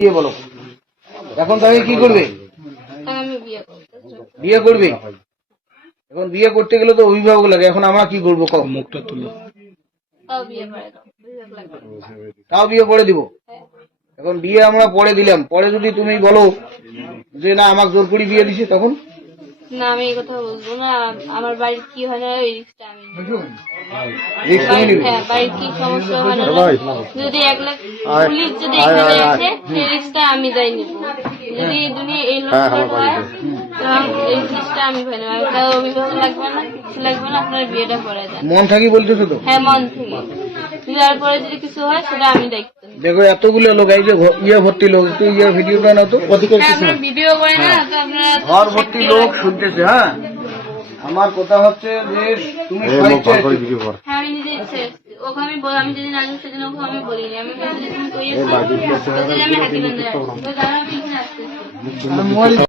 দিয়ে বলো এখন তাকে কি করবে? বিয়ে করবে। এখন বিয়ে করতে গেলে তো অভিভাবক লাগে, এখন আমরা কি করবো? মুখটা তুলো। তাও বিয়ে পড়ে দিব। এখন বিয়ে আমরা পড়ে দিলাম, পরে যদি তুমি বলো যে না আমাকে জোর করে বিয়ে দিছে, তখন না আমি এই কথা বলবো না। আমার বাড়ির কি হয় না ওই রিস্কটা আমি বাড়ির কি সমস্যা হয় না, যদি 1 লাখ পুলিশ যদি এখানে আসে সেই রিস্কটা আমি দায় নিব। যদি দুনিয়া এই লোকটা হয় এই জিনিসটা আমি ভাই না, তাও অভিভাবক লাগবে না, কিছু লাগবে না, আপনার বিয়েটা করে দেন। মন থাকি বলতেছো তো? হ্যাঁ মন থেকে। তারপরে যদি কিছু হয় সেটা আমি দায়িত্ব। দেখো এতগুলো লোক, এই যে ইয়ে ভর্তি লোক, একটু ইয়ে ভিডিওটা না তো ভিডিও করে না তো আপনারা ঘর ভর্তি লোক শুনতেছে। হ্যাঁ আমার কথা হচ্ছে যে তুমি আমি নিজে ইচ্ছে ওকে আমি যেদিন আসবো সেদিন ওকে আমি বলিনি, আমি বলছি তুমি কই আসছো, আমি হাতিগঞ্জে আসছি, তো তারা আমি এখানে আসতেছি।